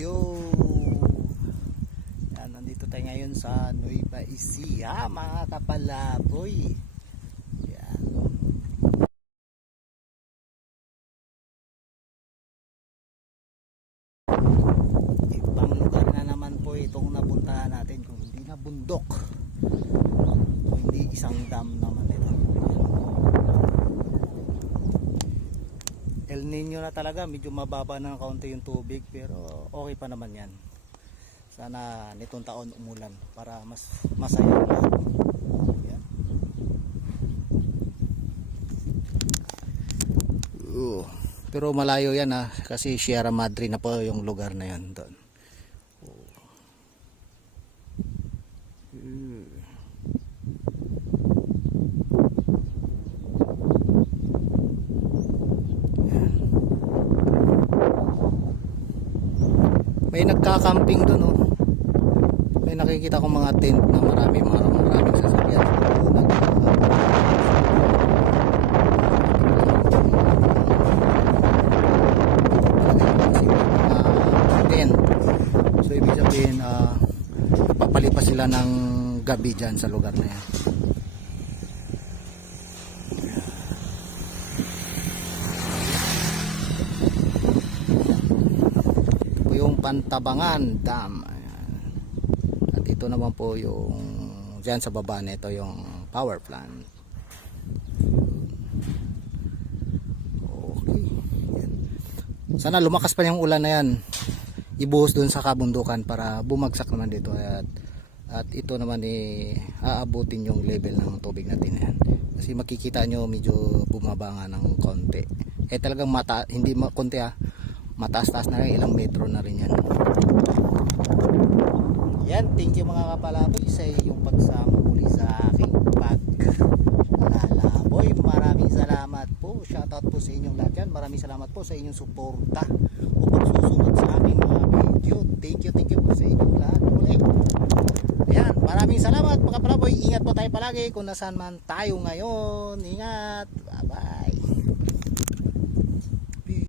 Yo! Yan, nandito tayo ngayon sa Nueva Ecija, mga kapalaboy. Yan. Ibang lugar na naman po itong napuntahan natin, kung hindi na bundok, kung hindi isang dam naman ito. El Nino na talaga, medyo mababa na ng kaunti yung tubig, pero okay pa naman yan. Sana nitong taon umulan para mas masaya ang lahat. Yan. Pero malayo yan kasi Sierra Madre na po yung lugar na yan doon. May nagka-camping doon, oh. May nakikita kong mga tent na maraming sasakyan. Tent. So ibig sabihin papalipas sila ng gabi dyan sa lugar na yan. Yung Pantabangan Dam. Ayan. At ito naman po yung dyan sa baba nito yung power plant. Okay. Yan. Sana lumakas pa yung ulan na yan, ibuhos dun sa kabundukan para bumagsak naman dito at ito naman aabutin yung level ng tubig natin yan. Kasi makikita nyo medyo bumaba nga ng konti. Talagang hindi konti mataas-taas na rin, ilang metro na rin yan. Yan, thank you mga kapalaboy sa iyong pagsama muli sa aking paglalaboy. Maraming salamat po, shoutout po sa inyong lahat yan. Maraming salamat po sa inyong suporta o pagsusunod sa aking mga video. Thank you po sa inyong lahat ulit. Yan, maraming salamat mga kapalaboy. Ingat po tayo palagi kung nasaan man tayo ngayon. Ingat, bye bye.